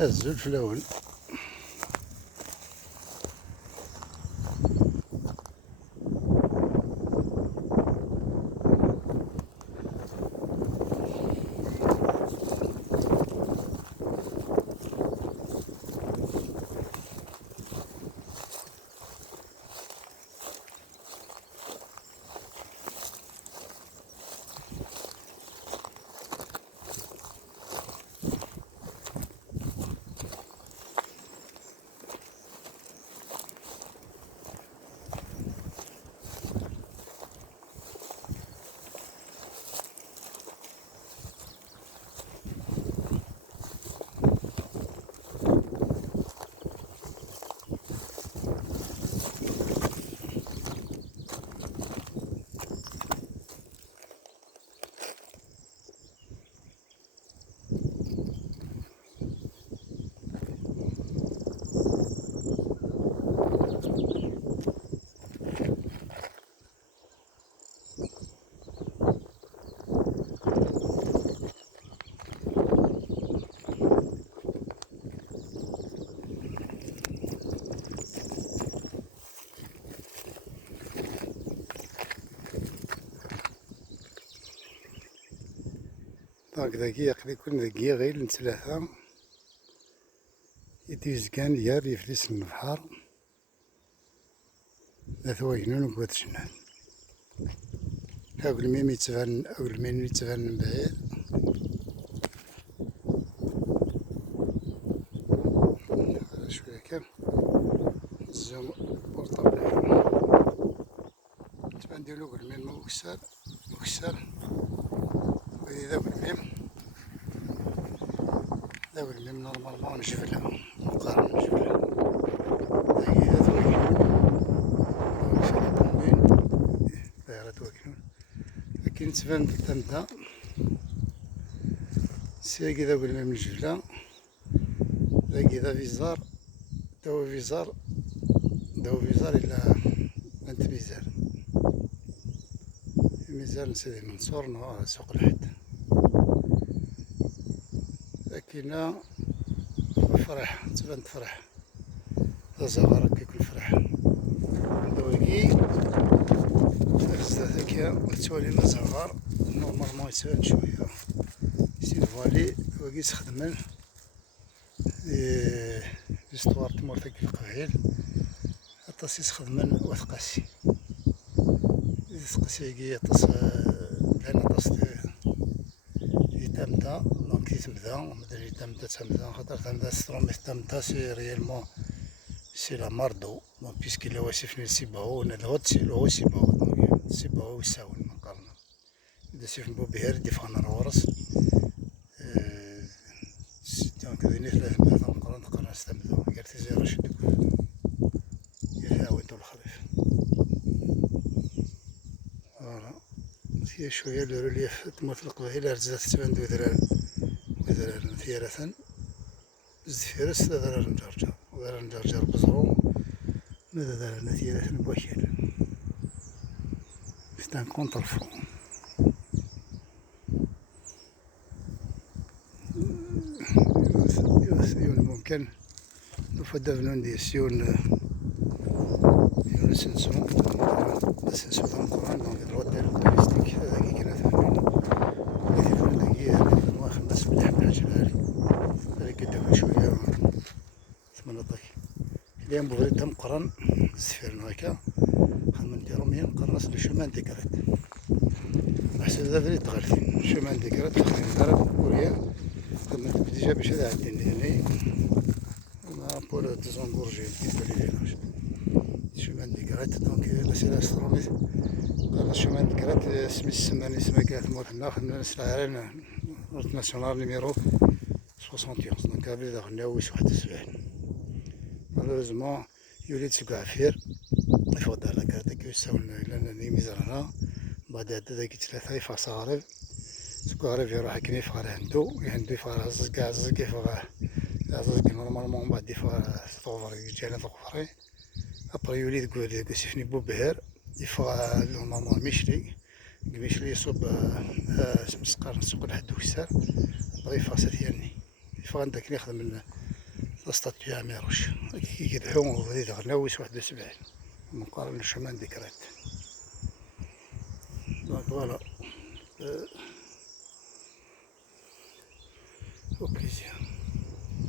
azul fell-awen. دونك داكي يقدر يكون داكي غير نتلاثة يديز كان يار يفلس من البحر لا ثواجنون وكوات جنان أقل ميم يتبان أقل ميم يتبان من بعيد شوية كان الزوم بورطابل تبان ديالو أقل ميم مكسر وإذا أقل ميم نورمالمون نشفلها نقارن نشفلها هي ثواجنون دايرة ثواجنون لكن تبان تمدا سي كذا أقل ميم من الجبلة لا كذا فيزار داو فيزار إلا أنت ميزان سيدي منصور سوق الحد لكن فرح تبان تفرح الزغار كيكون فرح دواكي هزات هكا وتوالينا زغار نورمالمون يتبان شوية سي فوالي دواكي يستخدمن ليستوار تمور ثقيل قبيل أطاس يستخدمن وثقاسي تقسيقي أطاس بين أطاس تمدا دونك تمدا مادري تمدا خاطر تمدا سترومي تمدا سي ريالمون سي لا ماردو دونك بيسكي لا واسفني سيباو نلهوت سي لو سيباو دونك سيباو ويساون مقارنة إذا سيفنبو بهير ديفانا الورس دونك ذيني ثلاث مقارنة تقارن ستمدا قالت زي رشد يعاود الخريف فوالا هي شوية لو ريليف تموت القبائل رزات تبان ذرار ثيارة زفيرس ذرار نجرجر بزرو ماذا ذرار ثيارة بوكيل ستان كونتر فو يون ممكن نفضل بنوندي سيون سنسو دون القرآن دونك الرواد ديالو طوريستيك هذاكي كنا فاهمين كيفون داكي خمس ملاح من الجبال هذاك داو شوية ثمن طاك اليوم بغيت مقرن السفير هكا خدمة نديرو مية مقرنس لو شومان ديكرات أحسن هذا فريد تغالثين شومان ديكرات خدمة ندارب وريا خدمة بديجا باش هذا عدين هنايا بولو تزونغورجي كيفالي لينا شومان ديكرات دونك لاسيلا استروميت قال شومان ديكرات سميت السماني سما كاع مورحنا خدمنا نسرع روت ناسيونال نيميرو 71 دونك قبل دخلنا ويش 71 مالوريزمون يولي تسوق عفير يفوت على كارتك يساون لأنني ميزرنا بعد هذاك ثلاثة يفا صغارب سوق عارف يروح كني يفغر عندو يفغر زق يفغر زق نورمالمون بعد يفغر طوفر جانا طوفري أبري يولي تقول سيفني بو بهر يفغر نورمالمون مشلي يصب مسقار سوق الحد وكسار بغا يفغر ساتياني يفغر عندك يخدم وسط ياميروش كي يذبحوهم وفديد غناوس 71 مقارنة شمان ذكريات. دونك فوالا au plaisir.